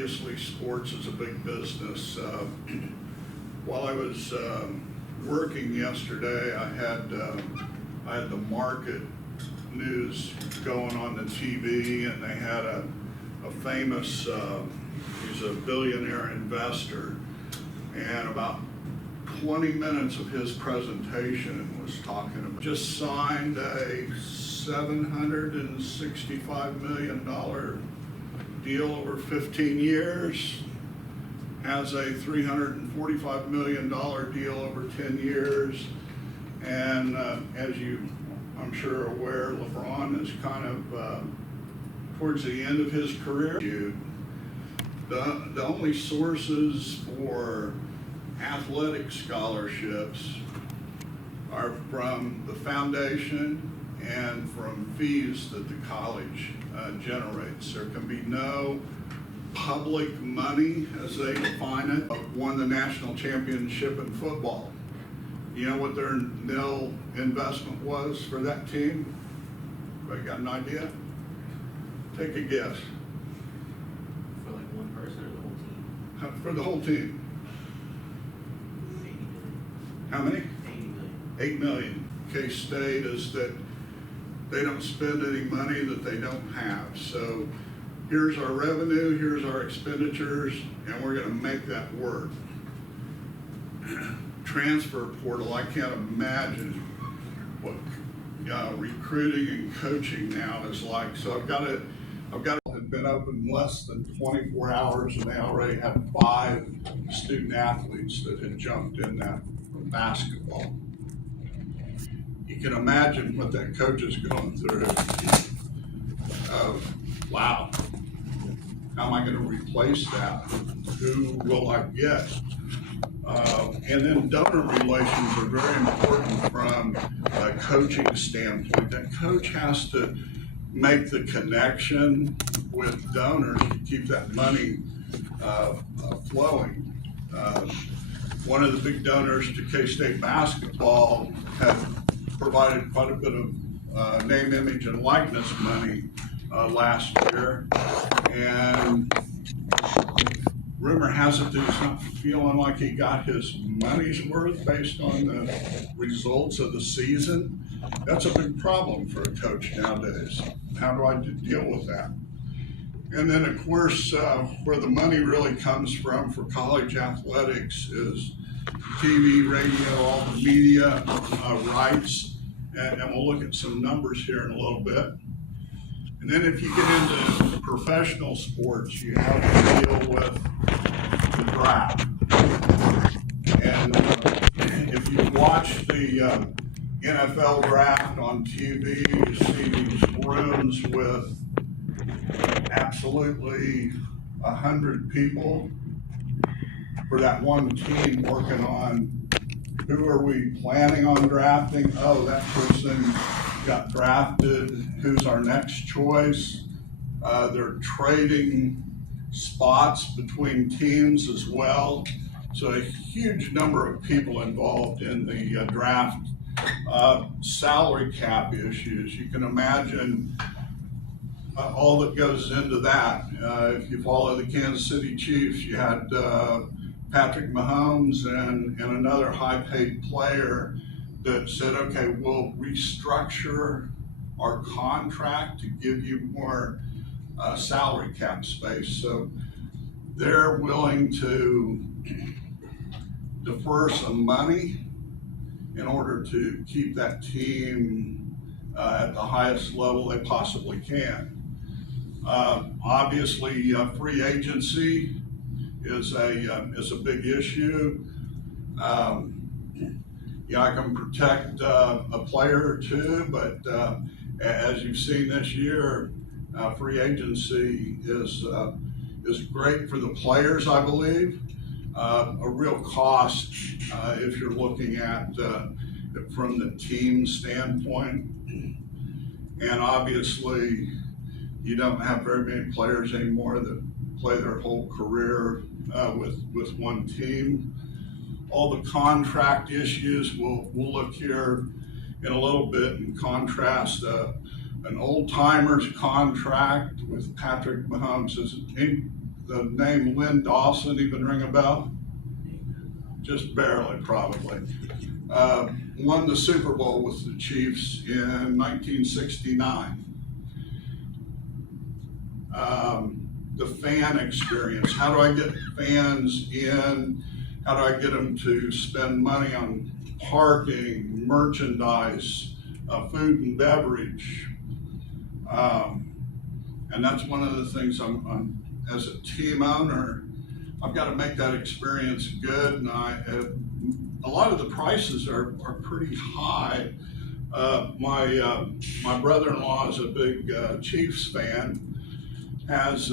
obviously sports is a big business. While I was working yesterday, I had the market news going on the TV, and they had a famous, he's a billionaire investor, and about 20 minutes of his presentation was talking about just signed a $765 million deal over 15 years, has a $345 million deal over 10 years, and as you, I'm sure, are aware, LeBron is kind of towards the end of his career. The only sources for athletic scholarships are from the foundation and from fees that the college generates. There can be no public money, as they define it. Won the national championship in football. You know what their nil investment was for that team? Anybody got an idea? Take a guess. For like one person or the whole team? For the whole team. 80 million. How many? 80 million. 8 million. K-State is that they don't spend any money that they don't have. So here's our revenue, here's our expenditures, and we're gonna make that work. Transfer portal, I can't imagine what recruiting and coaching now is like. So I've got it had been open less than 24 hours, and they already had 5 student athletes that had jumped in that from basketball. You can imagine what that coach is going through. Wow, how am I going to replace that? Who will I get? And then donor relations are very important from a coaching standpoint. That coach has to make the connection with donors to keep that money flowing. One of the big donors to K-State basketball had provided quite a bit of name, image, and likeness money last year, and rumor has it that he's not feeling like he got his money's worth based on the results of the season. That's a big problem for a coach nowadays. How do I deal with that? And then, of course, where the money really comes from for college athletics is TV, radio, all the media rights, and we'll look at some numbers here in a little bit. And then if you get into professional sports, you have to deal with the draft. And if you watch the NFL draft on TV, you see these rooms with absolutely 100 people for that one team working on who are we planning on drafting? Oh, that person got drafted. Who's our next choice? They're trading spots between teams as well. So a huge number of people involved in the draft. Salary cap issues. You can imagine all that goes into that. If you follow the Kansas City Chiefs, you had Patrick Mahomes and another high-paid player that said, okay, we'll restructure our contract to give you more salary cap space. So they're willing to defer some money in order to keep that team at the highest level they possibly can. Obviously, free agency is a big issue. Yeah, I can protect a player or two, but as you've seen this year, free agency is great for the players, I believe. A real cost if you're looking at from the team standpoint. And obviously, you don't have very many players anymore that play their whole career with one team. All the contract issues, we'll look here in a little bit and contrast an old timer's contract with Patrick Mahomes. the name Lynn Dawson even ring a bell? Just barely, probably. Won the Super Bowl with the Chiefs in 1969. The fan experience. How do I get fans in? How do I get them to spend money on parking, merchandise, food and beverage? And that's one of the things I'm as a team owner, I've got to make that experience good. And a lot of the prices are pretty high. My brother-in-law is a big Chiefs fan, has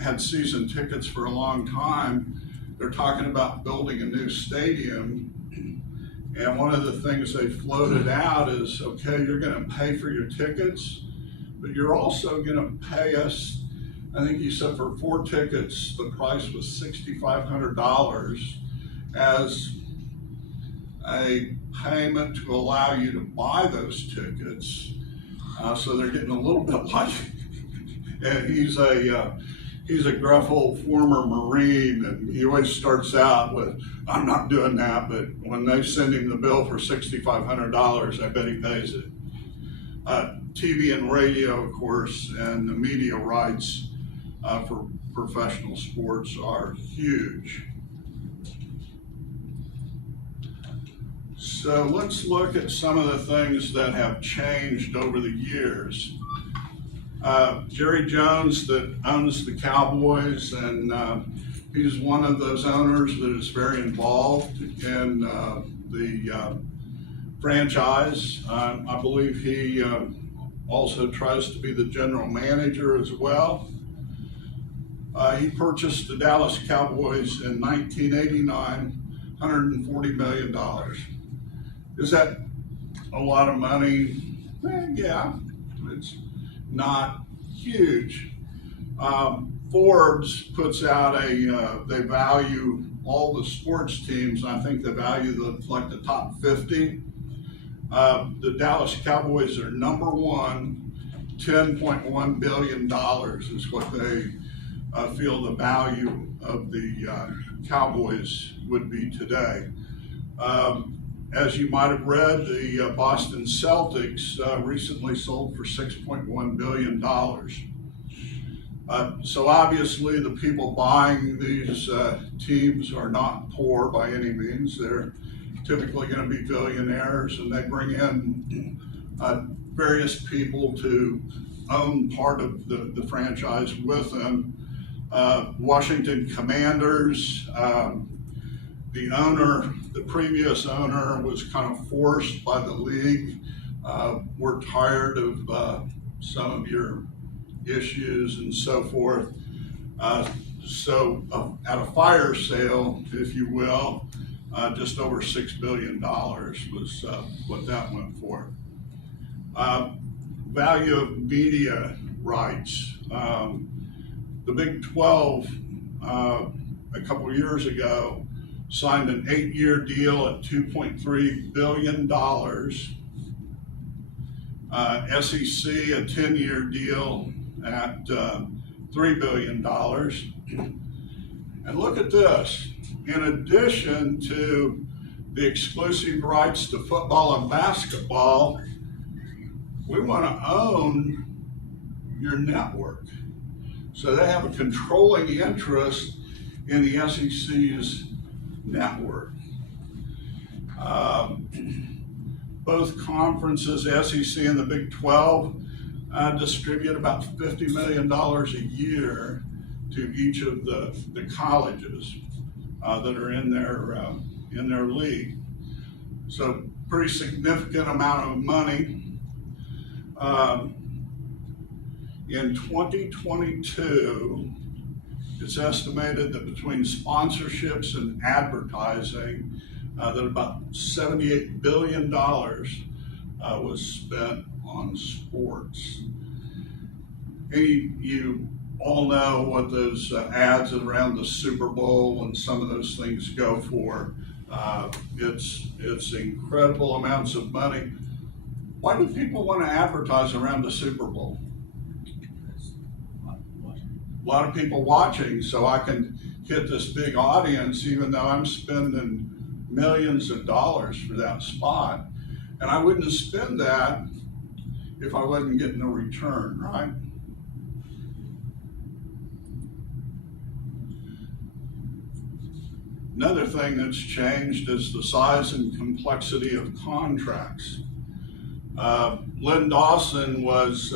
had season tickets for a long time. They're talking about building a new stadium. And one of the things they floated out is, okay, you're going to pay for your tickets, but you're also going to pay us, I think you said for 4 tickets, the price was $6,500 as a payment to allow you to buy those tickets. So they're getting a little bit like, and he's a gruff old former Marine, and he always starts out with, I'm not doing that, but when they send him the bill for $6,500, I bet he pays it. TV and radio, of course, and the media rights for professional sports are huge. So let's look at some of the things that have changed over the years. Jerry Jones that owns the Cowboys, and he's one of those owners that is very involved in the franchise. I believe he also tries to be the general manager as well. He purchased the Dallas Cowboys in 1989, $140 million. Is that a lot of money? Yeah, it's not huge. Forbes puts out they value all the sports teams. I think they value the top 50. The Dallas Cowboys are number one, $10.1 billion is what they feel the value of the Cowboys would be today. As you might have read, the Boston Celtics recently sold for $6.1 billion. So obviously the people buying these teams are not poor by any means. They're typically going to be billionaires, and they bring in various people to own part of the franchise with them. Washington Commanders, the previous owner was kind of forced by the league. We're tired of some of your issues and so forth. So at a fire sale, if you will, just over $6 billion was what that went for. Value of media rights. The Big 12 a couple years ago signed an 8-year deal at $2.3 billion. SEC, a 10-year deal at $3 billion. And look at this. In addition to the exclusive rights to football and basketball, we want to own your network. So they have a controlling interest in the SEC's network. Both conferences, SEC and the Big 12, distribute about $50 million a year to each of the colleges that are in their league. So pretty significant amount of money. In 2022, it's estimated that between sponsorships and advertising, that about $78 billion was spent on sports. You all know what those ads around the Super Bowl and some of those things go for. It's incredible amounts of money. Why do people want to advertise around the Super Bowl? lot of people watching, so I can hit this big audience, even though I'm spending millions of dollars for that spot. And I wouldn't spend that if I wasn't getting a return, right? Another thing that's changed is the size and complexity of contracts. Len Dawson was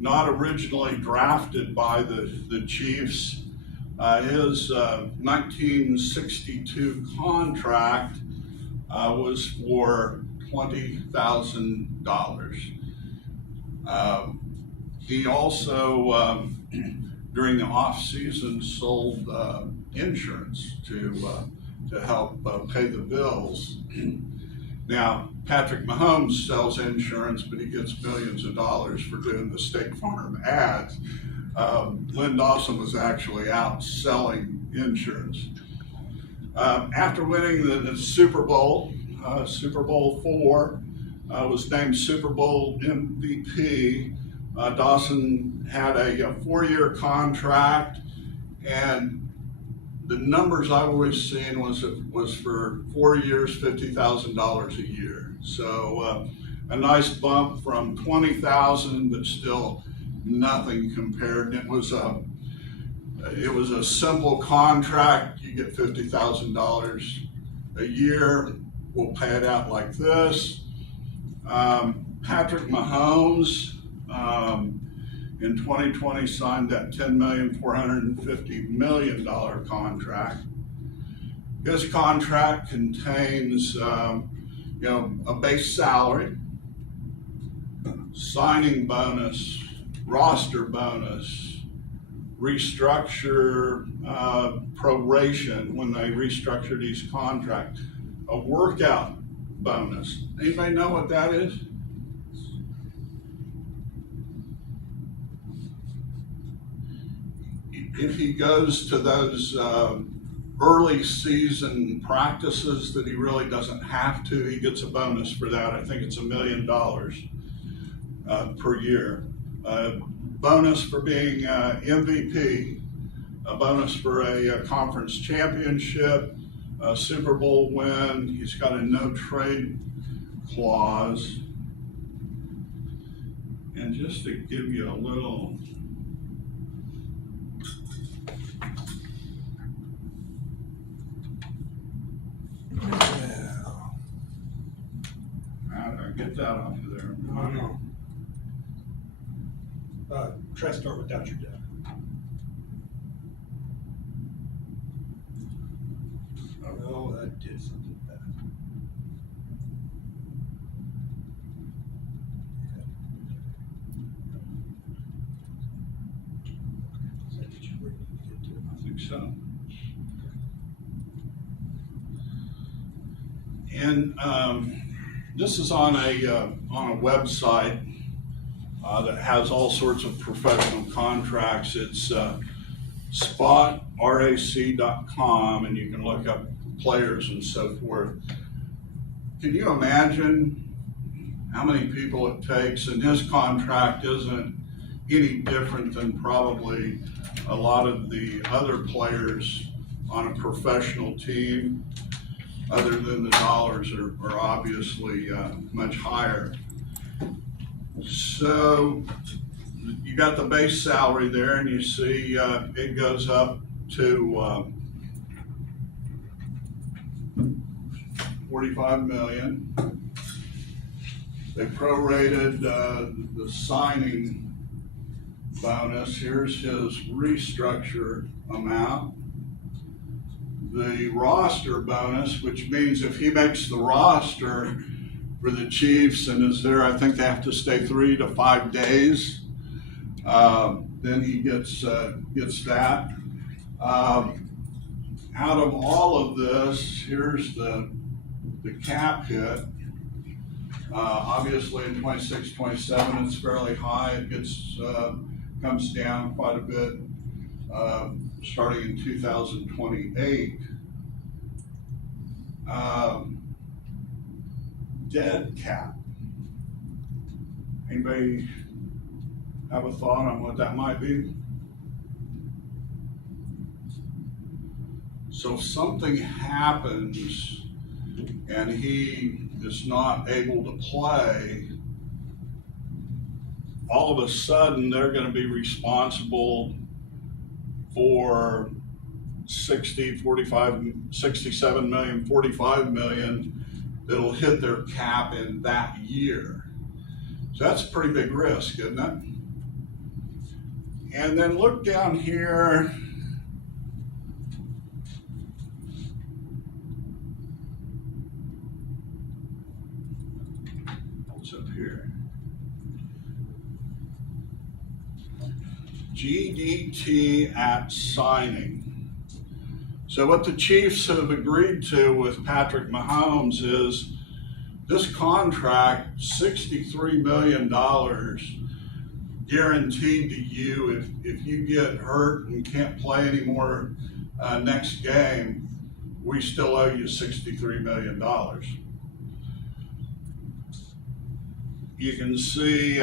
not originally drafted by the Chiefs. His 1962 contract was for $20,000. He also, during the off season, sold insurance to help pay the bills. Now, Patrick Mahomes sells insurance, but he gets millions of dollars for doing the State Farm ads. Len Dawson was actually out selling insurance. After winning the Super Bowl, Super Bowl IV, was named Super Bowl MVP. Dawson had a 4-year contract, and the numbers I've always seen was for 4 years, $50,000 a year. So a nice bump from 20,000, but still nothing compared. It was a simple contract. You get $50,000 a year. We'll pay it out like this. Patrick Mahomes in 2020 signed that $10,450 million contract. His contract contains a base salary, signing bonus, roster bonus, restructure proration when they restructure these contracts, a workout bonus. Anybody know what that is? If he goes to those early season practices that he really doesn't have to, he gets a bonus for that. I think it's $1 million per year. Bonus for being MVP, a bonus for a conference championship, a Super Bowl win. He's got a no trade clause. And just to give you a little get that off of there. No. Try to start without your data. Oh, that did something bad. Is that what you were going to get to? I think so. And this is on a website that has all sorts of professional contracts. It's spotrac.com, and you can look up players and so forth. Can you imagine how many people it takes? And his contract isn't any different than probably a lot of the other players on a professional team, other than the dollars are obviously much higher. So you got the base salary there, and you see it goes up to $45 million. They prorated the signing bonus. Here's his restructure amount. The roster bonus, which means if he makes the roster for the Chiefs and is there, I think they have to stay 3 to 5 days, then he gets that. Out of all of this, here's the cap hit. Obviously in 26, 27, it's fairly high. It comes down quite a bit starting in 2028. Dead cap. Anybody have a thought on what that might be? So if something happens and he is not able to play, all of a sudden they're going to be responsible for 67 million, 45 million that'll hit their cap in that year. So that's a pretty big risk, isn't it? And then look down here. What's up here? GDT at signing. So what the Chiefs have agreed to with Patrick Mahomes is this contract, $63 million guaranteed to you if you get hurt and can't play anymore next game, we still owe you $63 million. You can see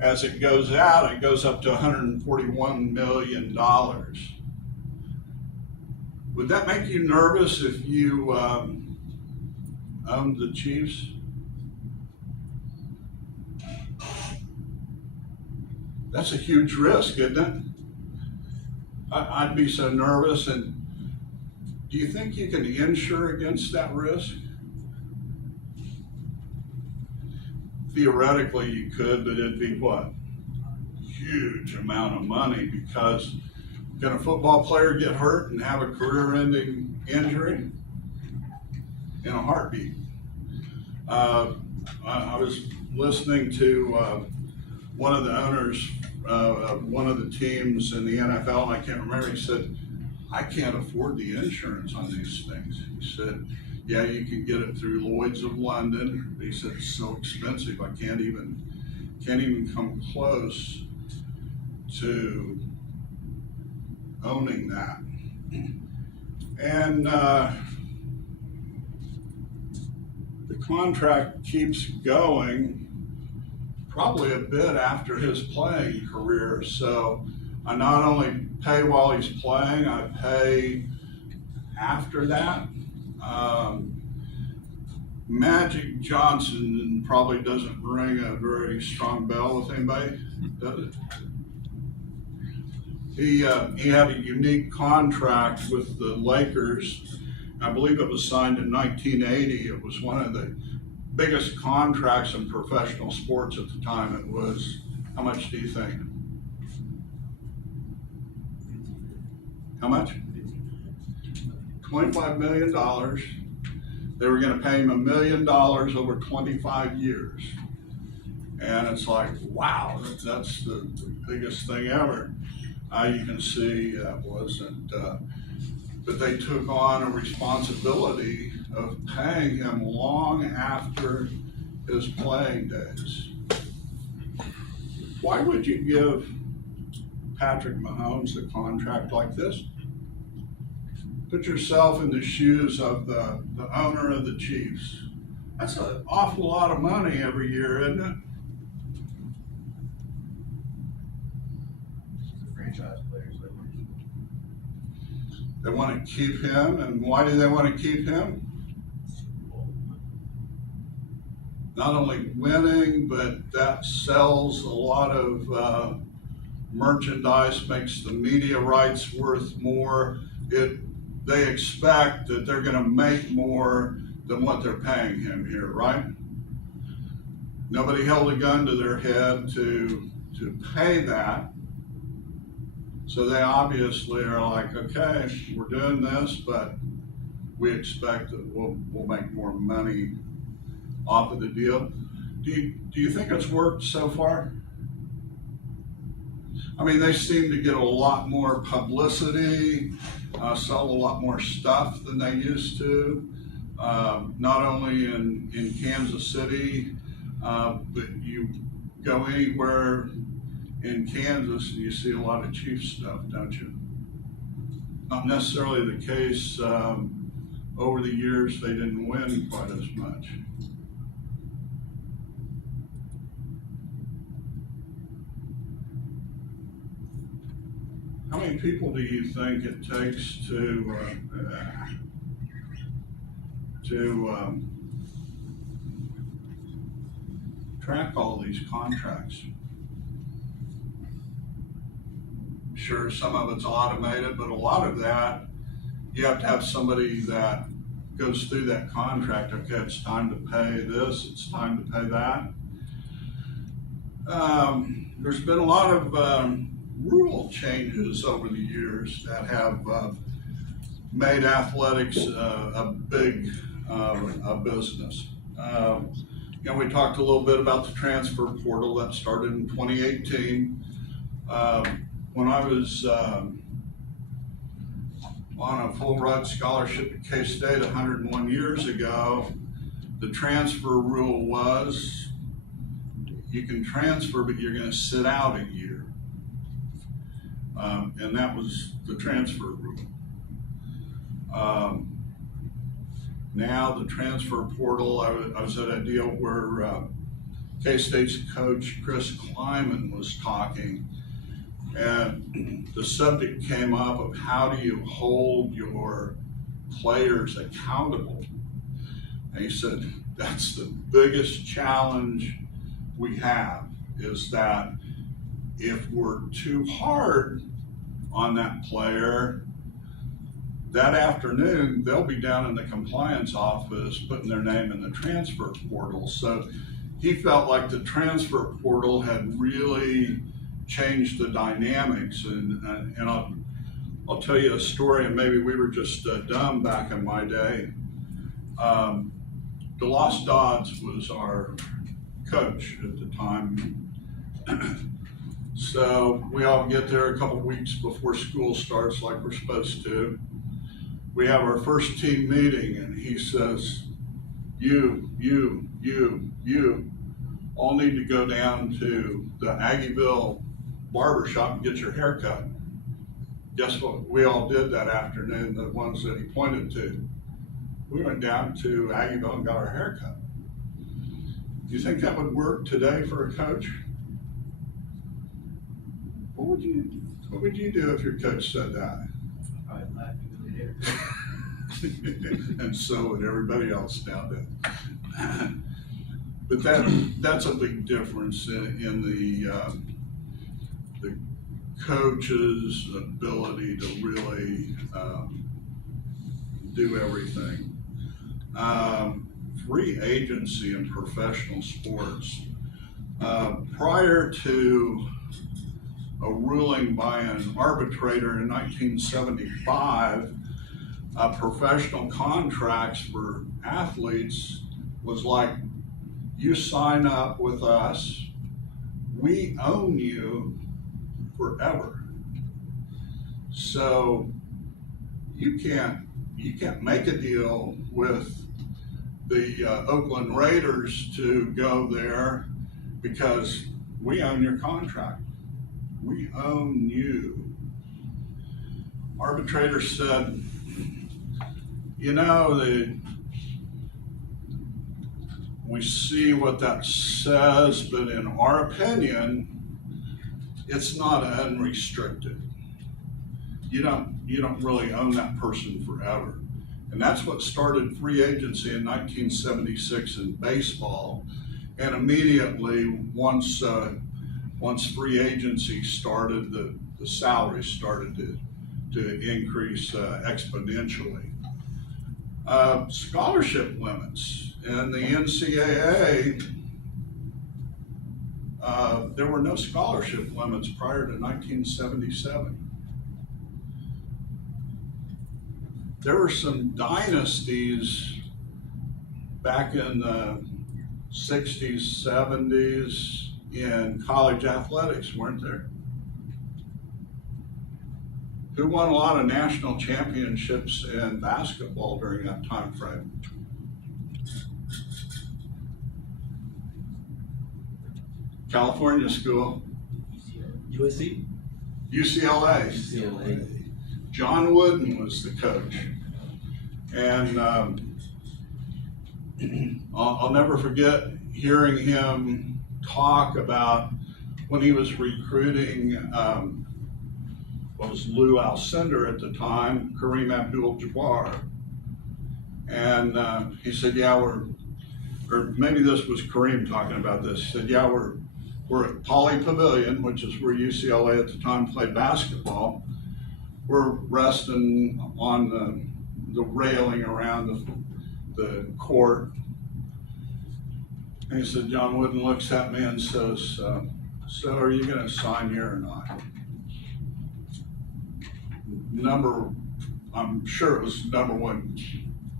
as it goes out, it goes up to $141 million. Would that make you nervous if you owned the Chiefs? That's a huge risk, isn't it? I'd be so nervous. And do you think you can insure against that risk? Theoretically, you could, but it'd be what? Huge amount of money, because can a football player get hurt and have a career-ending injury? In a heartbeat. I was listening to one of the owners of one of the teams in the NFL, and I can't remember, he said, I can't afford the insurance on these things. He said, yeah, you can get it through Lloyd's of London. He said, it's so expensive, I can't even come close to owning that. And the contract keeps going probably a bit after his playing career. So I not only pay while he's playing, I pay after that. Magic Johnson probably doesn't ring a very strong bell with anybody, does it? He had a unique contract with the Lakers. I believe it was signed in 1980. It was one of the biggest contracts in professional sports at the time. It was, how much do you think? How much? $25 million. They were going to pay him $1 million over 25 years. And it's like, wow, that's the biggest thing ever. You can see it wasn't, but they took on a responsibility of paying him long after his playing days. Why would you give Patrick Mahomes a contract like this? Put yourself in the shoes of the owner of the Chiefs. That's an awful lot of money every year, isn't it? Franchise players, like They want to keep him, and why do they want to keep him? Not only winning, but that sells a lot of merchandise, makes the media rights worth more. They expect that they're going to make more than what they're paying him here, right? Nobody held a gun to their head to pay that. So they obviously are like, okay, we're doing this, but we expect that we'll make more money off of the deal. Do you think it's worked so far? I mean, they seem to get a lot more publicity, sell a lot more stuff than they used to, not only in Kansas City, but you go anywhere in Kansas and you see a lot of Chiefs stuff, don't you? Not necessarily the case. Over the years, they didn't win quite as much. How how many people do you think it takes to track all these contracts? Sure, some of it's automated, but a lot of that, you have to have somebody that goes through that contract. Okay, it's time to pay this, it's time to pay that. There's been a lot of rule changes over the years that have made athletics a big business. We talked a little bit about the transfer portal that started in 2018. When I was on a full ride scholarship at K-State 101 years ago, the transfer rule was you can transfer, but you're going to sit out a year. And that was the transfer rule. Now the transfer portal, I was at a deal where K-State's coach Chris Kleiman was talking, and the subject came up of how do you hold your players accountable? And he said, that's the biggest challenge we have, is that if we're too hard on that player, that afternoon, they'll be down in the compliance office putting their name in the transfer portal. So he felt like the transfer portal had really changed the dynamics. And I'll tell you a story, and maybe we were just dumb back in my day. DeLoss Dodds was our coach at the time. So we all get there a couple weeks before school starts like we're supposed to. We have our first team meeting, and he says, you all need to go down to the Aggieville barbershop and get your hair cut. Guess what we all did that afternoon, the ones that he pointed to? We went down to Aggieville and got our hair cut. Do you think that would work today for a coach? What would you do if your coach said that? Probably laughing in the air. And so would everybody else down there. But that's a big difference in the coach's ability to really do everything. Free agency in professional sports. Prior to a ruling by an arbitrator in 1975, professional contracts for athletes was like, you sign up with us, we own you forever. So you can't make a deal with the Oakland Raiders to go there because we own your contract. We own you. Arbitrator said, we see what that says, but in our opinion, it's not unrestricted. You don't really own that person forever. And that's what started free agency in 1976 in baseball. And immediately, once free agency started, the salaries started to increase exponentially. Scholarship limits. In the NCAA, there were no scholarship limits prior to 1977. There were some dynasties back in the 60s, 70s in college athletics, weren't there? Who won a lot of national championships in basketball during that time frame? California school. USC? UCLA. UCLA. John Wooden was the coach. And I'll never forget hearing him talk about when he was recruiting was Lou Alcindor at the time, Kareem Abdul-Jabbar. And he said, yeah, or maybe this was Kareem talking about this. He said, yeah, we're at Pauley Pavilion, which is where UCLA at the time played basketball. We're resting on the railing around the court. And he said, John Wooden looks at me and says, so are you gonna sign here or not? I'm sure it was number one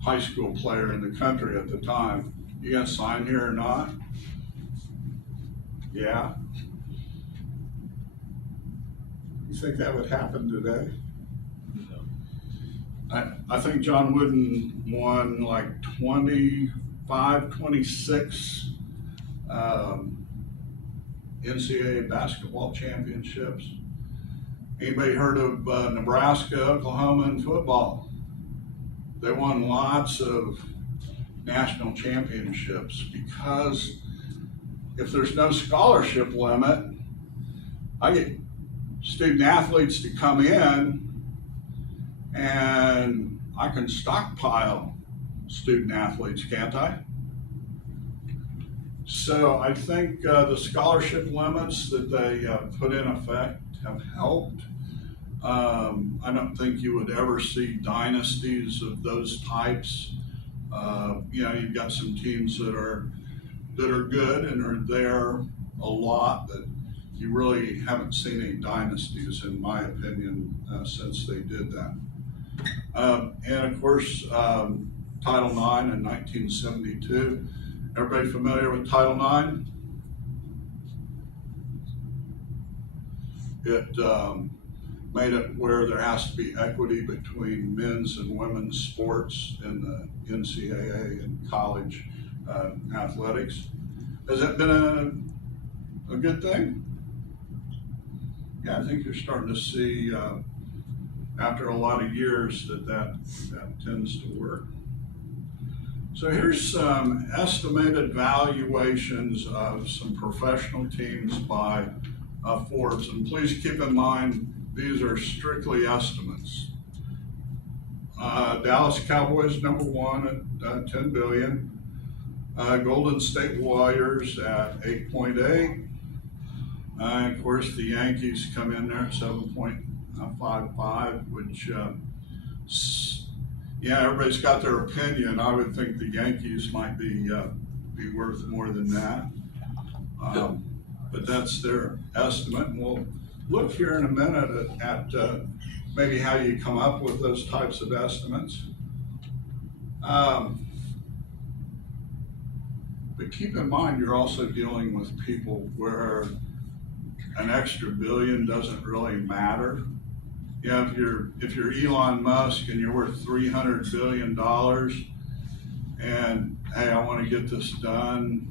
high school player in the country at the time. You gonna sign here or not? Yeah. You think that would happen today? I think John Wooden won like 25, 26 NCAA basketball championships. Anybody heard of Nebraska, Oklahoma in football? They won lots of national championships because if there's no scholarship limit, I get student athletes to come in and I can stockpile student athletes, can't I? So I think the scholarship limits that they put in effect have helped. I don't think you would ever see dynasties of those types. You've got some teams that are good and are there a lot, but you really haven't seen any dynasties, in my opinion, since they did that. And of course, Title IX in 1972. Everybody familiar with Title IX? It made it where there has to be equity between men's and women's sports in the NCAA and college athletics. Has that been a good thing? Yeah, I think you're starting to see after a lot of years that tends to work. So here's some estimated valuations of some professional teams by Forbes, and please keep in mind these are strictly estimates. Dallas Cowboys number one at 10 billion. Golden State Warriors at 8.8. Of course, the Yankees come in there at 7.55, which, everybody's got their opinion. I would think the Yankees might be worth more than that. But that's their estimate. And we'll look here in a minute at maybe how you come up with those types of estimates. But keep in mind, you're also dealing with people where an extra billion doesn't really matter. If you're Elon Musk and you're worth $300 billion and hey, I want to get this done,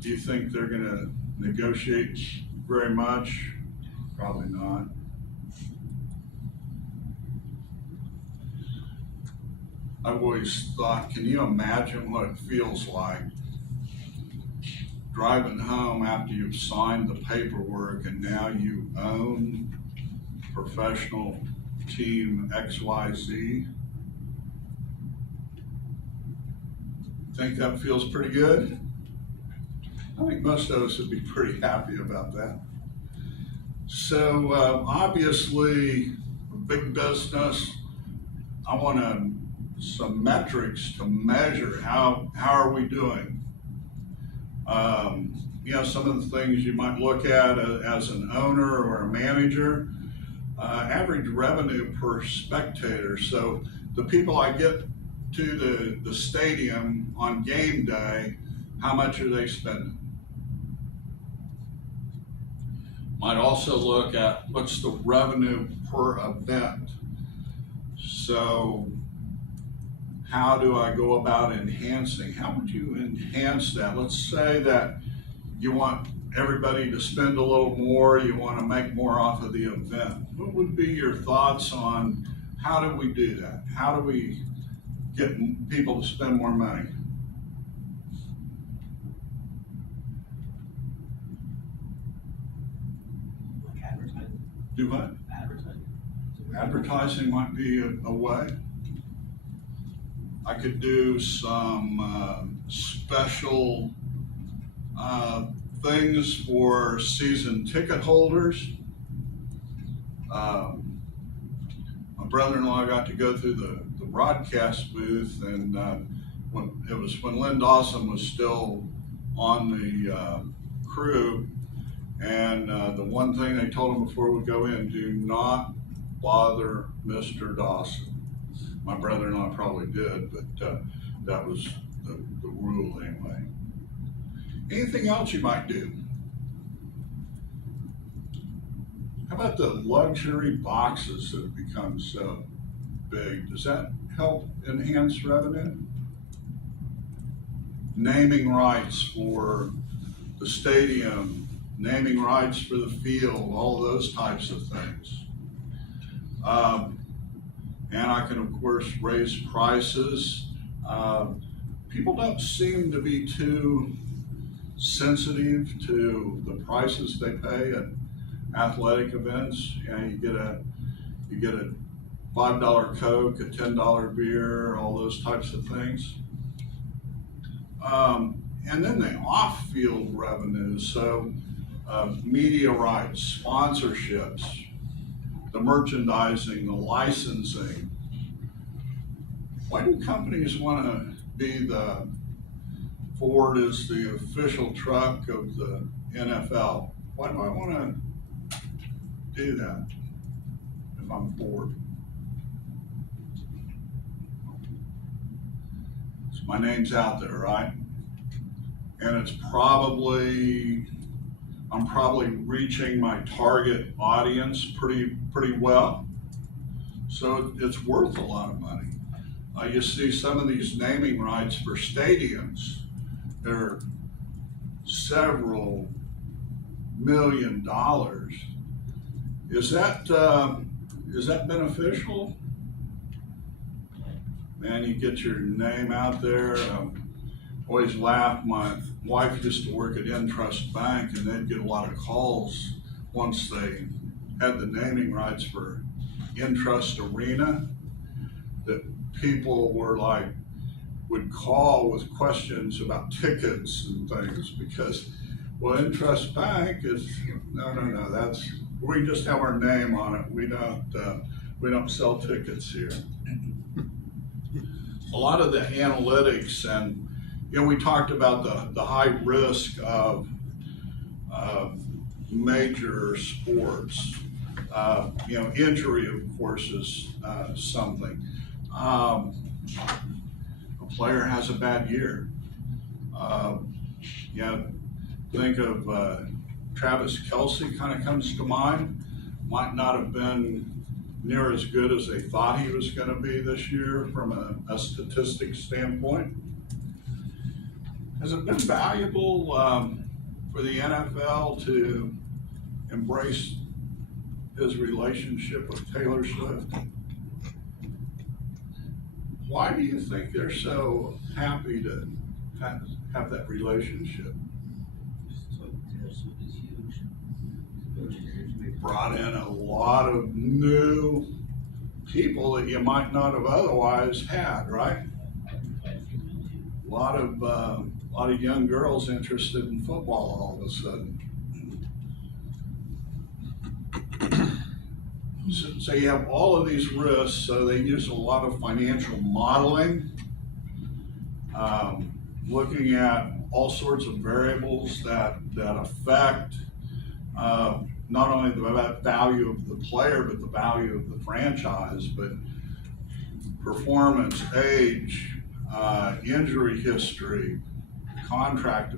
do you think they're going to negotiate very much? Probably not. I've always thought, can you imagine what it feels like driving home after you've signed the paperwork and now you own professional team XYZ? Think that feels pretty good? I think most of us would be pretty happy about that. So obviously, big business, I want some metrics to measure how are we doing. Some of the things you might look at as an owner or a manager, average revenue per spectator. So the people I get to the stadium on game day, how much are they spending? Might also look at what's the revenue per event. So how do I go about enhancing? How would you enhance that? Let's say that you want everybody to spend a little more, you want to make more off of the event. What would be your thoughts on how do we do that? How do we get people to spend more money? Like advertising. Do what? Advertising. advertising might be a way. I could do some special things for season ticket holders. My brother-in-law got to go through the broadcast booth, and when Lynn Dawson was still on the crew, and the one thing they told him before we go in: do not bother Mr. Dawson. My brother-in-law probably did, but that was the rule anyway. Anything else you might do? How about the luxury boxes that have become so big? Does that help enhance revenue? Naming rights for the stadium, naming rights for the field, all those types of things. And I can, of course, raise prices. People don't seem to be too sensitive to the prices they pay at athletic events. You know, you get a $5 Coke, a $10 beer, all those types of things. And then the off-field revenues, so media rights, sponsorships, the merchandising, the licensing. Why do companies want to be Ford is the official truck of the NFL? Why do I want to do that if I'm Ford? So my name's out there, right? And it's I'm probably reaching my target audience pretty well. So it's worth a lot of money. You see some of these naming rights for stadiums, they're several $1 million. Is that beneficial? Man, you get your name out there. Always laugh. My wife used to work at Intrust Bank, and they'd get a lot of calls once they had the naming rights for Intrust Arena, that people would call with questions about tickets and things, because, well, Intrust Bank is, no, we just have our name on it. We don't sell tickets here. A lot of the analytics, and we talked about the high risk of major sports. Injury, of course, is something. A player has a bad year. Think of Travis Kelce, kind of comes to mind. Might not have been near as good as they thought he was going to be this year from a statistics standpoint. Has it been valuable for the NFL to embrace his relationship with Taylor Swift? Why do you think they're so happy to have that relationship? Brought in a lot of new people that you might not have otherwise had, right? A lot of young girls interested in football all of a sudden. So you have all of these risks, so they use a lot of financial modeling, looking at all sorts of variables that affect not only the value of the player, but the value of the franchise, but performance, age, injury history, contract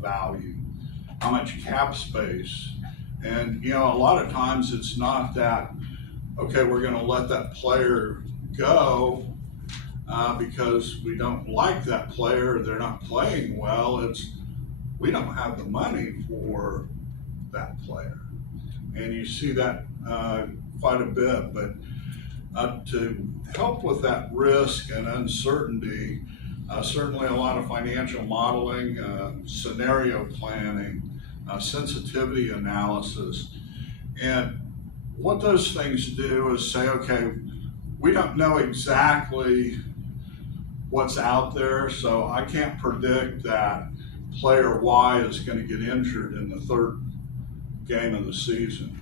value, how much cap space. And, a lot of times it's not that, okay, we're going to let that player go because we don't like that player, they're not playing well. It's, we don't have the money for that player. And you see that quite a bit. But to help with that risk and uncertainty, certainly a lot of financial modeling, scenario planning, sensitivity analysis, and what those things do is say, okay, we don't know exactly what's out there, so I can't predict that player Y is going to get injured in the third game of the season.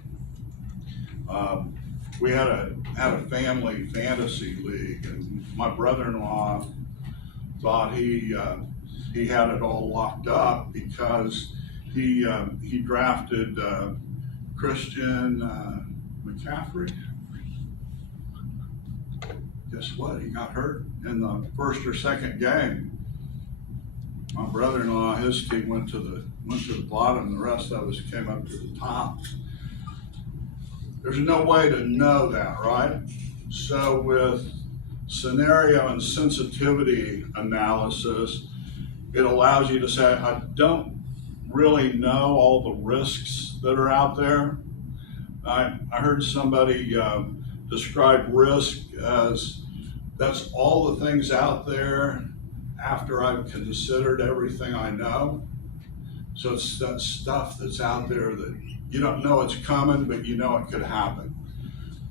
We had a family fantasy league, and my brother-in-law thought he had it all locked up because he drafted Christian McCaffrey. Guess what? He got hurt in the first or second game. My brother-in-law, his team went to the bottom. The rest of us came up to the top. There's no way to know that, right? So with scenario and sensitivity analysis, it allows you to say, I don't really know all the risks that are out there. I heard somebody describe risk as that's all the things out there after I've considered everything I know. So it's that stuff that's out there that you don't know it's coming, but you know it could happen.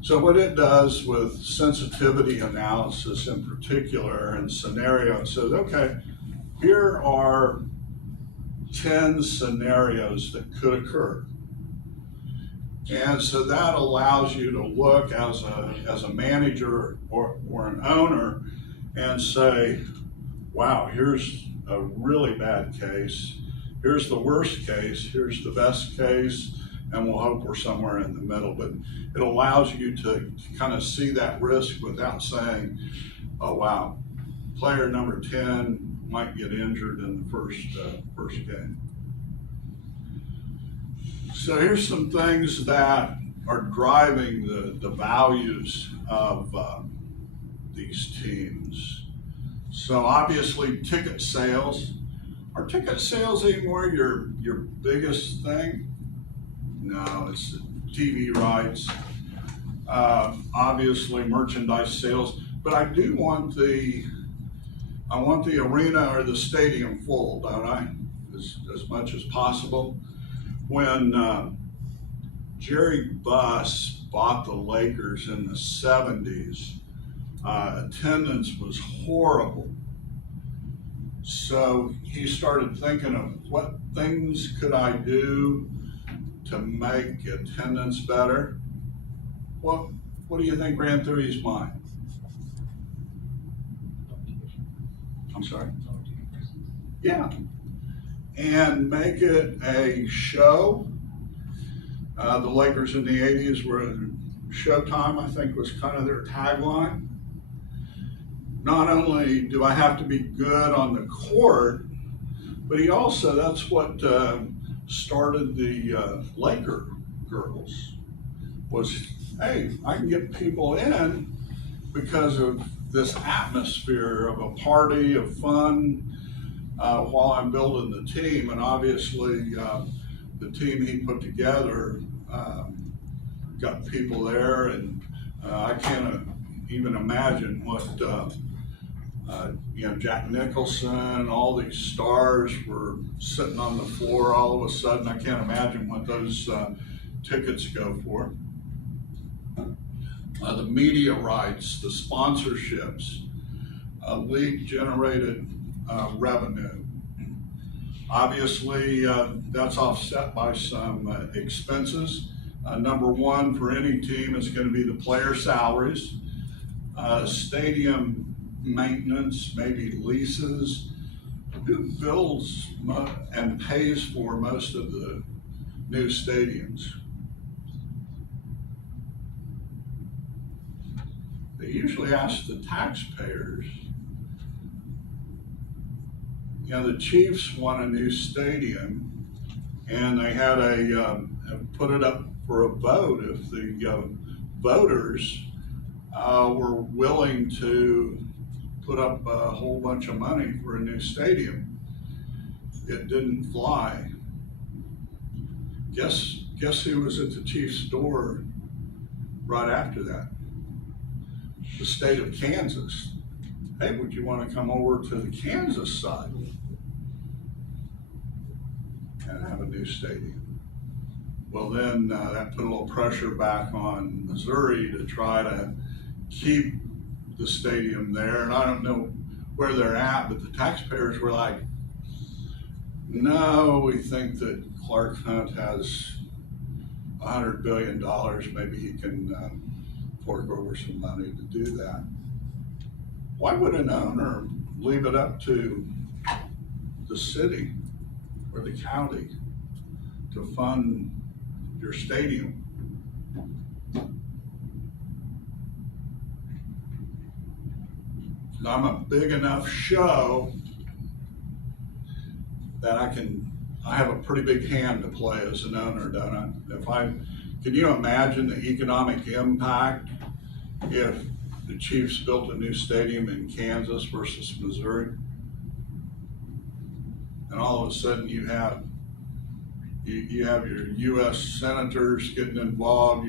So what it does with sensitivity analysis in particular and scenario, it says, okay, here are 10 scenarios that could occur. And so that allows you to look as a manager or an owner and say, wow, here's a really bad case. Here's the worst case. Here's the best case. And we'll hope we're somewhere in the middle. But it allows you to kind of see that risk without saying, oh, wow, player number 10 might get injured in the first game. So here's some things that are driving the values of these teams. So obviously ticket sales. Are ticket sales anymore your biggest thing? No, it's TV rights. Obviously merchandise sales, but I do want the arena or the stadium full, don't I? As much as possible. When Jerry Buss bought the Lakers in the 70s, attendance was horrible. So he started thinking of what things could I do to make attendance better. What do you think ran through his mind? I'm sorry? Yeah. And make it a show. The Lakers in the 80s were Showtime, I think was kind of their tagline. Not only do I have to be good on the court, but he also, that's what started the Laker girls, was, hey, I can get people in because of this atmosphere of a party, of fun, while I'm building the team. And obviously the team he put together got people there, and I can't even imagine what Jack Nicholson, all these stars were sitting on the floor all of a sudden. I can't imagine what those tickets go for. The media rights, the sponsorships, league generated revenue. Obviously, that's offset by some expenses. Number one for any team is going to be the player salaries, stadium maintenance, maybe leases. Who builds and pays for most of the new stadiums? They usually ask the taxpayers. The Chiefs won a new stadium, and they had put it up for a vote if the voters were willing to put up a whole bunch of money for a new stadium. It didn't fly. Guess who was at the Chiefs' door right after that? The state of Kansas. Hey, would you want to come over to the Kansas side and have a new stadium? Well, then that put a little pressure back on Missouri to try to keep the stadium there. And I don't know where they're at, but the taxpayers were like, no, we think that Clark Hunt has $100 billion. Maybe he can fork over some money to do that. Why would an owner leave it up to the city or the county to fund your stadium? I'm a big enough show that I have a pretty big hand to play as an owner, don't I? Can you imagine the economic impact if the Chiefs built a new stadium in Kansas versus Missouri? And all of a sudden you have your U.S. senators getting involved.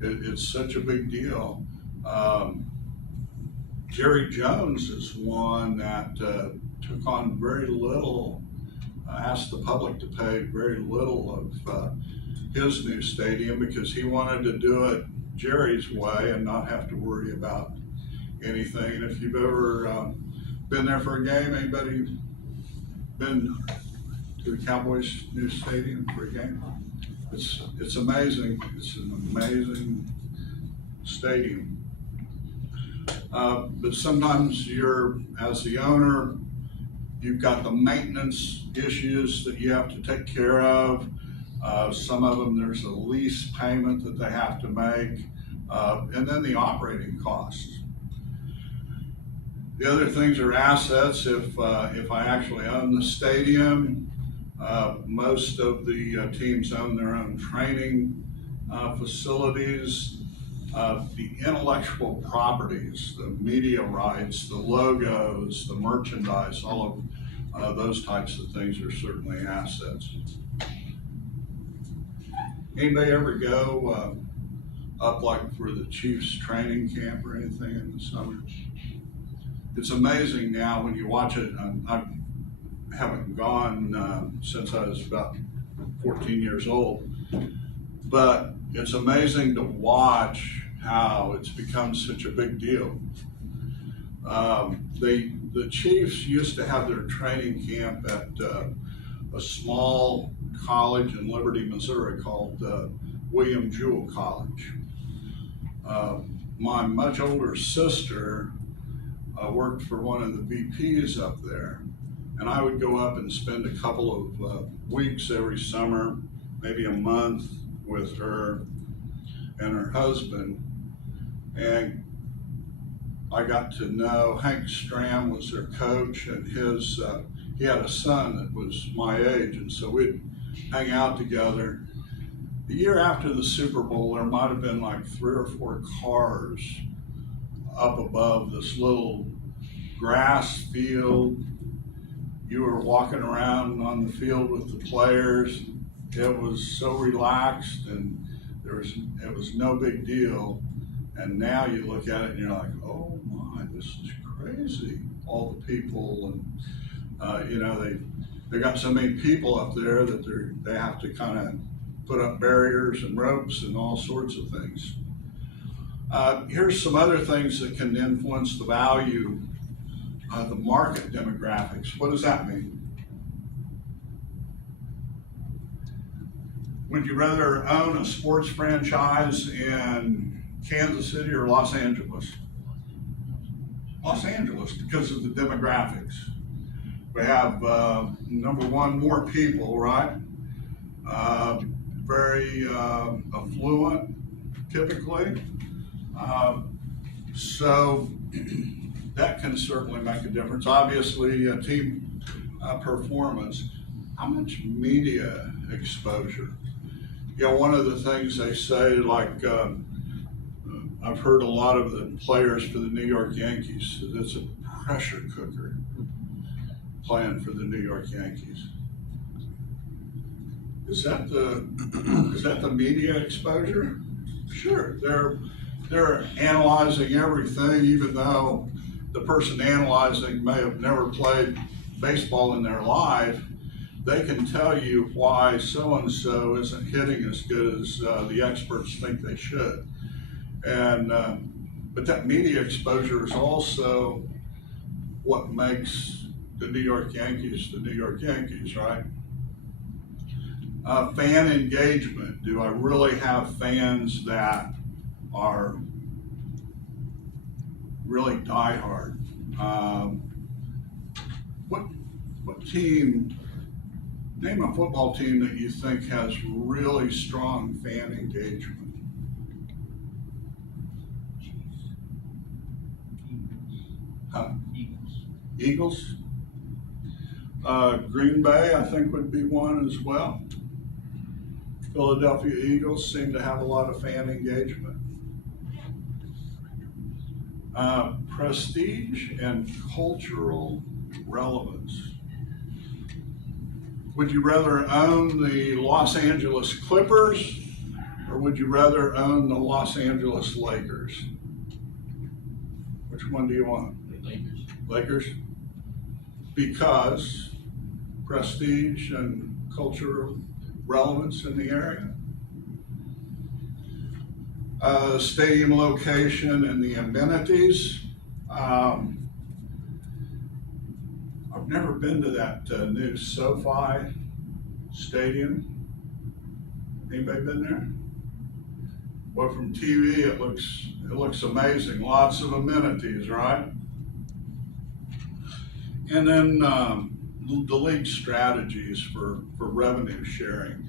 It's such a big deal. Jerry Jones is one that took on very little, asked the public to pay very little of his new stadium because he wanted to do it Jerry's way and not have to worry about anything. And if you've ever been there for a game, anybody been to the Cowboys' new stadium for a game? It's amazing. It's an amazing stadium. But sometimes as the owner, you've got the maintenance issues that you have to take care of. Some of them, there's a lease payment that they have to make, and then the operating costs. The other things are assets. If I actually own the stadium, most of the teams own their own training facilities. The intellectual properties, the media rights, the logos, the merchandise, all of those types of things are certainly assets. Anybody ever go up like for the Chiefs training camp or anything in the summer? It's amazing now when you watch it. I haven't gone since I was about 14 years old, but it's amazing to watch how it's become such a big deal. The Chiefs used to have their training camp at a small college in Liberty, Missouri called William Jewell College. My much older sister worked for one of the VPs up there, and I would go up and spend a couple of weeks every summer, maybe a month, with her and her husband. And I got to know Hank Stram was their coach, and he had a son that was my age, and so we'd hang out together. The year after the Super Bowl, there might have been like 3 or 4 cars up above this little grass field. You were walking around on the field with the players. It was so relaxed, and it was no big deal. And now you look at it and you're like, oh my, this is crazy. All the people, and they got so many people up there that they have to kind of put up barriers and ropes and all sorts of things. Here's some other things that can influence the value. The market demographics. What does that mean? Would you rather own a sports franchise in Kansas City or Los Angeles? Los Angeles, because of the demographics. We have, number one, more people, right? Very affluent, typically. So that can certainly make a difference. Obviously, team performance. How much media exposure? One of the things they say, like, I've heard a lot of the players for the New York Yankees, it's a pressure cooker playing for the New York Yankees. Is that the media exposure? Sure, they're analyzing everything, even though the person analyzing may have never played baseball in their life. they can tell you why so-and-so isn't hitting as good as the experts think they should. And, but that media exposure is also what makes the New York Yankees the New York Yankees, right? Fan engagement. Do I really have fans that are really diehard? What team, name a football team that you think has really strong fan engagement? Huh? Eagles? Green Bay, I think, would be one as well. Philadelphia Eagles seem to have a lot of fan engagement. Prestige and cultural relevance. Would you rather own the Los Angeles Clippers, or would you rather own the Los Angeles Lakers? Which one do you want? The Lakers. Lakers? Because prestige and cultural relevance in the area. Stadium location and the amenities. I've never been to that new SoFi Stadium. Anybody been there? Well, from TV, it looks amazing. Lots of amenities, right? And then the league strategies for revenue sharing,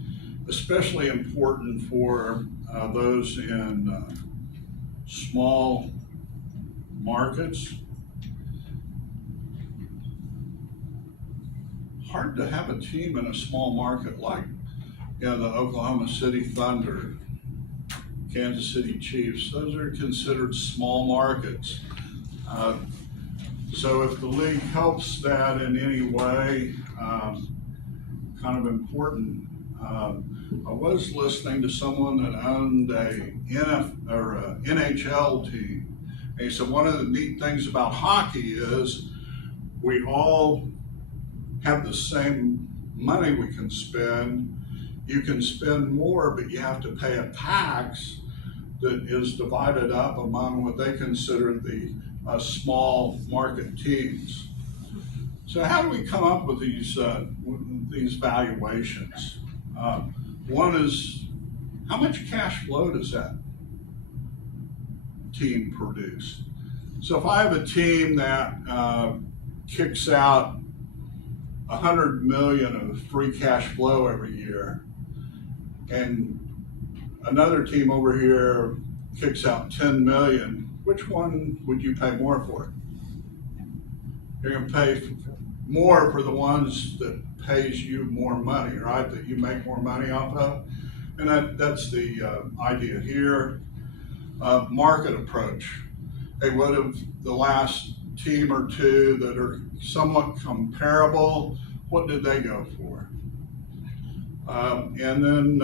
especially important for those in small markets. Hard to have a team in a small market like the Oklahoma City Thunder, Kansas City Chiefs. Those are considered small markets. So if the league helps that in any way, kind of important. I was listening to someone that owned a NHL team. And he said one of the neat things about hockey is we all have the same money we can spend. You can spend more, but you have to pay a tax that is divided up among what they consider the small market teams. So how do we come up with these valuations? One is, how much cash flow does that team produce? So if I have a team that kicks out 100 million of free cash flow every year, and another team over here kicks out 10 million, which one would you pay more for? You're gonna pay more for the ones that pays you more money, right? That you make more money off of. And that's the idea here. Market approach. Hey, what if the last team or two that are somewhat comparable, what did they go for? And then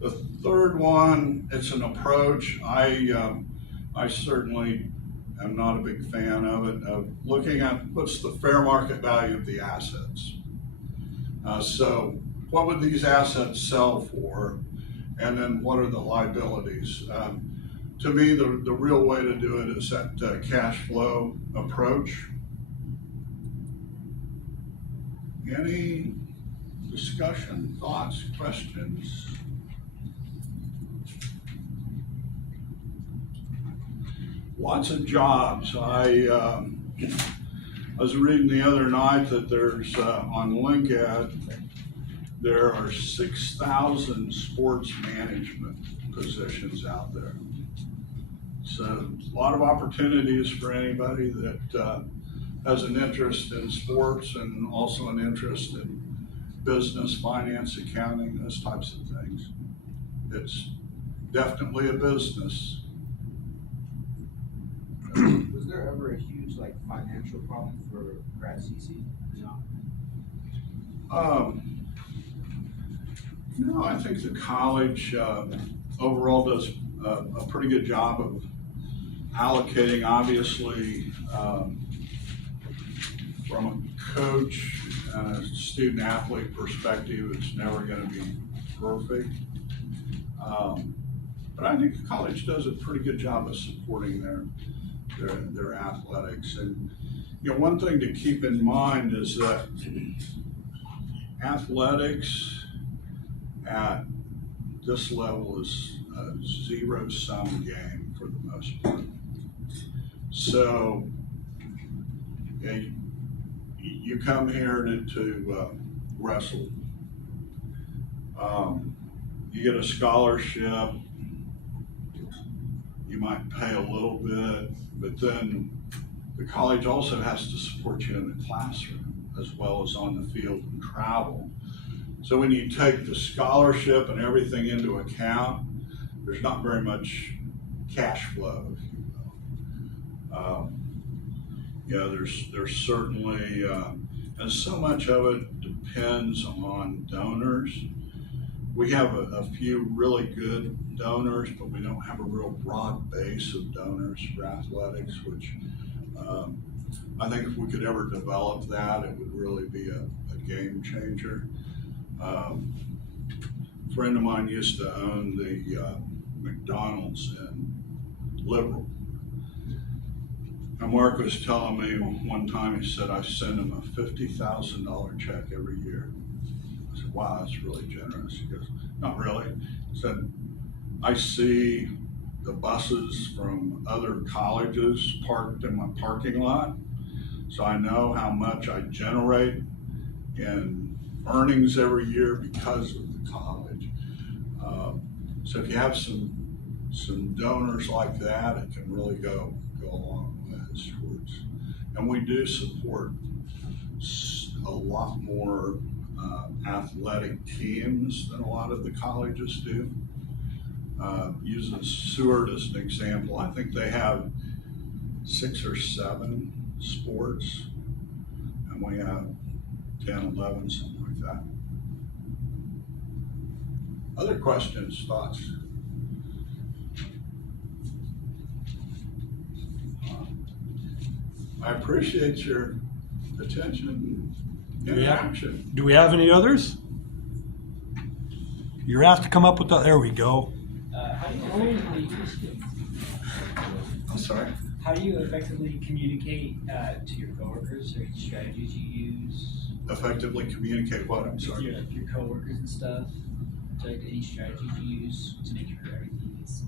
the third one, it's an approach. I certainly am not a big fan of it, of looking at what's the fair market value of the assets. So what would these assets sell for? And then what are the liabilities? To me, the real way to do it is that cash flow approach. Any discussion, thoughts, questions? Lots of jobs. I was reading the other night that there's on LinkedIn, there are 6,000 sports management positions out there. So a lot of opportunities for anybody that has an interest in sports and also an interest in business, finance, accounting, those types of things. It's definitely a business. Was there ever a huge financial problem for Grad CC? No, I think the college overall does a pretty good job of allocating, obviously, from a coach student athlete perspective, it's never gonna be perfect. But I think the college does a pretty good job of supporting their athletics. And, you know, one thing to keep in mind is that athletics at this level is a zero-sum game for the most part. So, yeah, you come here to wrestle. You get a scholarship, you might pay a little bit, but then the college also has to support you in the classroom as well as on the field and travel. So when you take the scholarship and everything into account, there's not very much cash flow, if you will. Yeah, there's certainly, and so much of it depends on donors. We have a few really good donors, but we don't have a real broad base of donors for athletics, which I think if we could ever develop that, it would really be a game changer. A friend of mine used to own the McDonald's in Liberal. And Mark was telling me one time, he said, I send him a $50,000 check every year. I said, wow, that's really generous. He goes, not really. He said, I see the buses from other colleges parked in my parking lot, so I know how much I generate in earnings every year because of the college. So if you have some donors like that, it can really go a long ways towards. And we do support a lot more athletic teams than a lot of the colleges do. Using Seward as an example, I think they have 6 or 7 sports, and we have 10, 11, something like that. Other questions, thoughts? I appreciate your attention and interaction. Do we have any others? You're asked to come up with the, there we go. How do you effectively communicate to your coworkers or strategies you use? Effectively communicate what? I'm With sorry. your coworkers and stuff? So any strategies you use to make sure everything is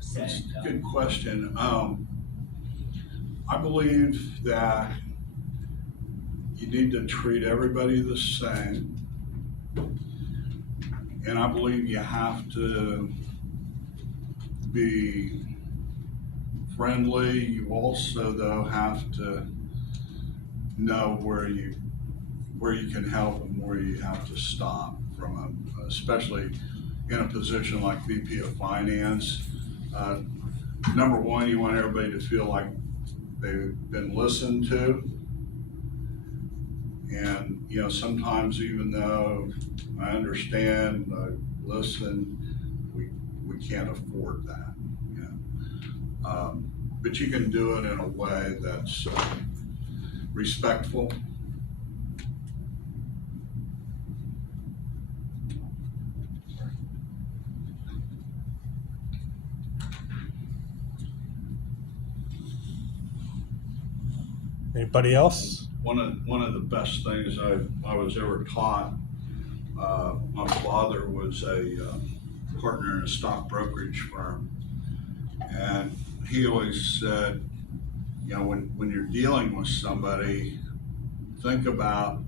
set That's and a done? good question. I believe that you need to treat everybody the same. And I believe you have to be friendly. You also, though, have to know where you can help and where you have to stop from, especially in a position like VP of Finance. Number one, you want everybody to feel like they've been listened to. And, you know, sometimes even though I understand, I listen, we can't afford that, you know. But you can do it in a way that's respectful. Anybody else? One of the best things I was ever taught, my father was a partner in a stock brokerage firm, and he always said, you know, when you're dealing with somebody, think about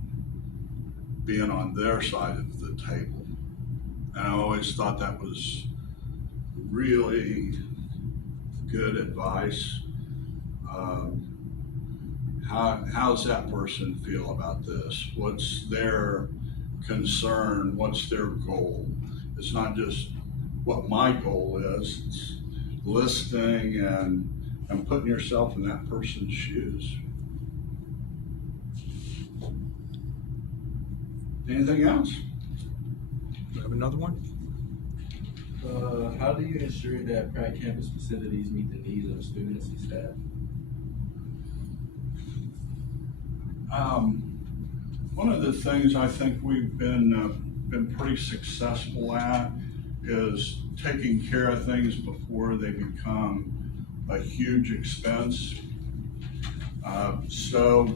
being on their side of the table. And I always thought that was really good advice. How's that person feel about this? What's their concern? What's their goal? It's not just what my goal is, it's listening and putting yourself in that person's shoes. Anything else? Do we have another one? How do you ensure that Pratt campus facilities meet the needs of students and staff? One of the things I think we've been pretty successful at is taking care of things before they become a huge expense. So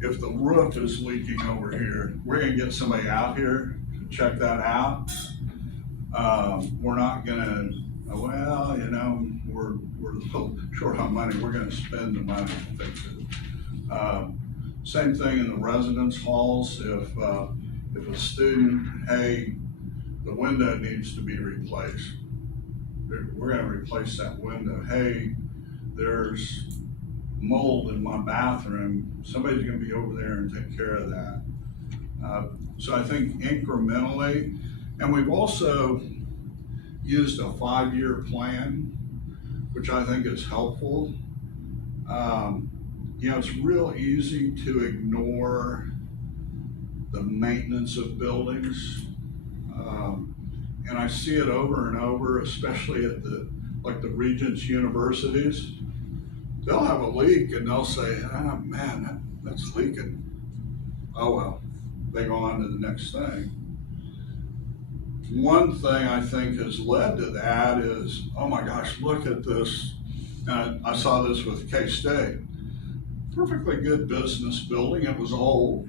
if the roof is leaking over here, we're gonna get somebody out here to check that out. We're not gonna, well, you know, we're a little short on money, we're gonna spend the money to fix it. Same thing in the residence halls, if a student, hey, the window needs to be replaced, we're gonna replace that window. Hey, there's mold in my bathroom, somebody's gonna be over there and take care of that. So I think incrementally, and we've also used a 5-year plan, which I think is helpful. You know, it's real easy to ignore the maintenance of buildings. And I see it over and over, especially at the Regents universities. They'll have a leak and they'll say, oh man, that's leaking. Oh well, they go on to the next thing. One thing I think has led to that is, oh my gosh, look at this. And I saw this with K-State. Perfectly good business building, it was old,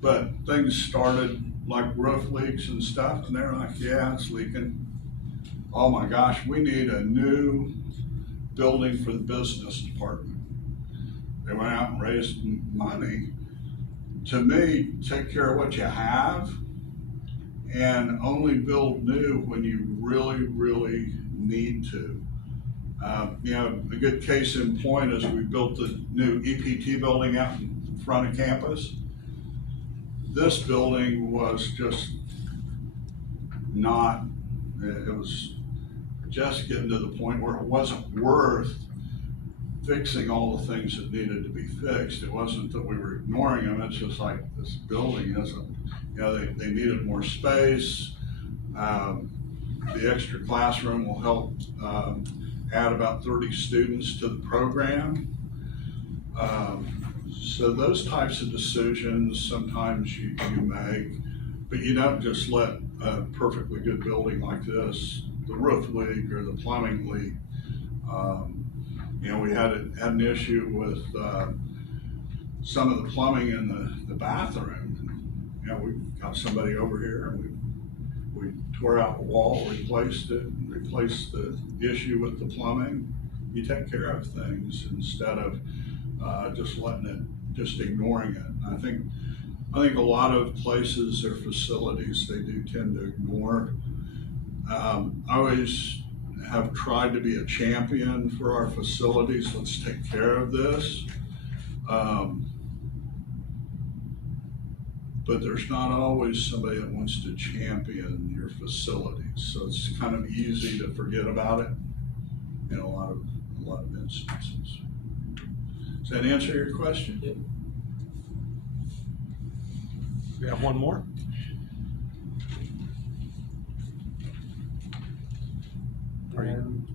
but things started like roof leaks and stuff, and they're like, yeah, it's leaking. Oh my gosh, we need a new building for the business department. They went out and raised money. To me, take care of what you have and only build new when you really, really need to. You know, a good case in point is we built the new EPT building out in front of campus. This building was just not, it was just getting to the point where it wasn't worth fixing all the things that needed to be fixed. It wasn't that we were ignoring them, it's just like this building isn't, you know, they needed more space. The extra classroom will help add about 30 students to the program. So those types of decisions sometimes you make, but you don't just let a perfectly good building like this, the roof leak or the plumbing leak. You know, we had an issue with some of the plumbing in the bathroom. You know, we got somebody over here and we tore out the wall, replaced it, replaced the issue with the plumbing. You take care of things instead of just letting it, just ignoring it. I think a lot of places or facilities, they do tend to ignore. I always have tried to be a champion for our facilities. Let's take care of this. But there's not always somebody that wants to champion your facilities. So it's kind of easy to forget about it in a lot of instances. Does that answer your question? Yep. We have one more? And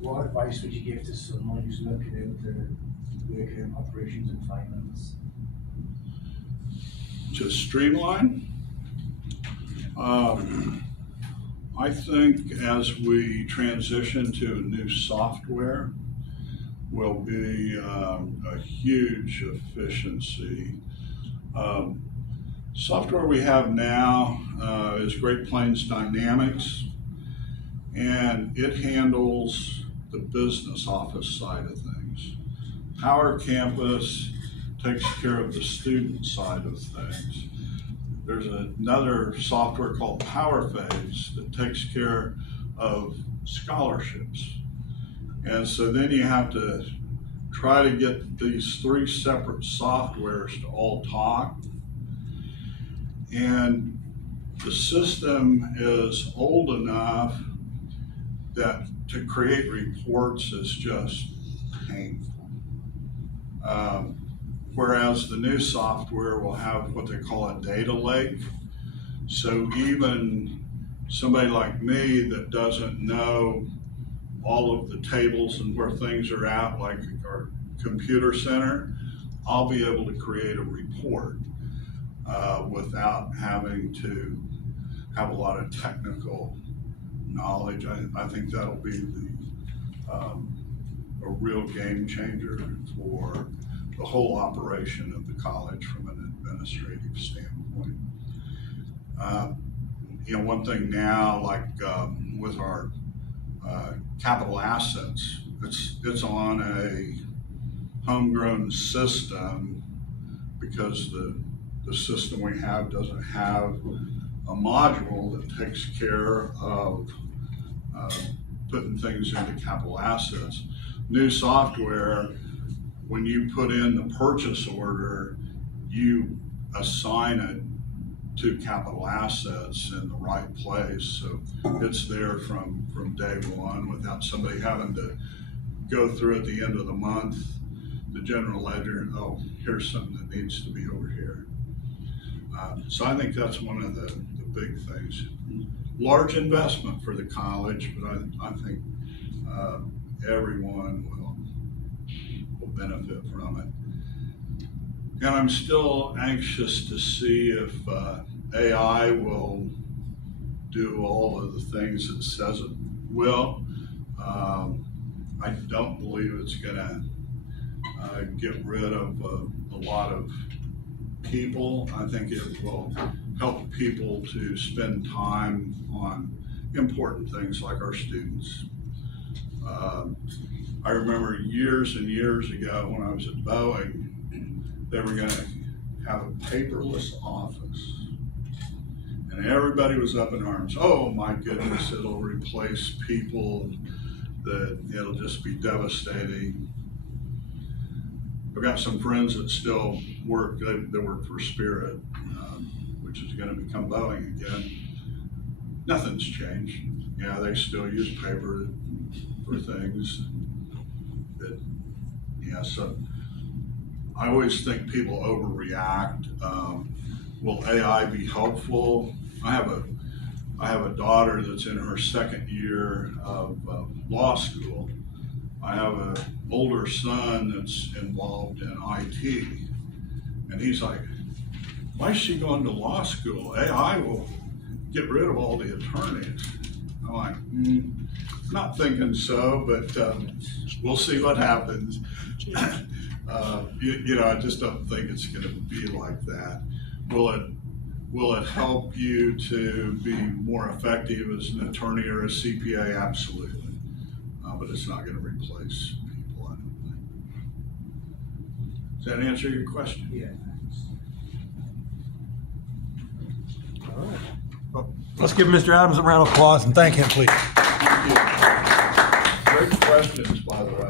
what advice would you give to someone who's looking into working operations and finance? To streamline? I think as we transition to new software will be a huge efficiency. Software we have now is Great Plains Dynamics, and it handles the business office side of things. Power Campus takes care of the student side of things. There's another software called PowerPhase that takes care of scholarships. And so then you have to try to get these 3 separate softwares to all talk. And the system is old enough that to create reports is just painful. Whereas the new software will have what they call a data lake. So even somebody like me that doesn't know all of the tables and where things are at, like our computer center, I'll be able to create a report. without having to have a lot of technical knowledge. I think that'll be a real game changer for the whole operation of the college from an administrative standpoint. One thing now, like with our capital assets, it's on a homegrown system because the system we have doesn't have a module that takes care of putting things into capital assets. New software, when you put in the purchase order, you assign it to capital assets in the right place. So it's there from day one without somebody having to go through at the end of the month, the general ledger, and oh, here's something that needs to be over here. So I think that's one of the big things. Large investment for the college, but I think everyone will benefit from it. And I'm still anxious to see if AI will do all of the things it says it will. I don't believe it's gonna get rid of a lot of people. I think it will help people to spend time on important things like our students. I remember years and years ago when I was at Boeing, they were gonna have a paperless office. And everybody was up in arms. Oh my goodness, it'll replace people, that it'll just be devastating. I've got some friends that still work, they work for Spirit, which is gonna become Boeing again. Nothing's changed. Yeah, they still use paper for things. So I always think people overreact. Will AI be helpful? I have a daughter that's in her second year of law school. I have an older son that's involved in IT. And he's like, why is she going to law school? AI will get rid of all the attorneys. I'm like, not thinking so, but we'll see what happens. I just don't think it's going to be like that. Will it help you to be more effective as an attorney or a CPA? Absolutely. But it's not going to replace people, I don't think. Does that answer your question? Yeah. All right. Well, let's give Mr. Adams a round of applause and thank him, please. Great questions, by the way.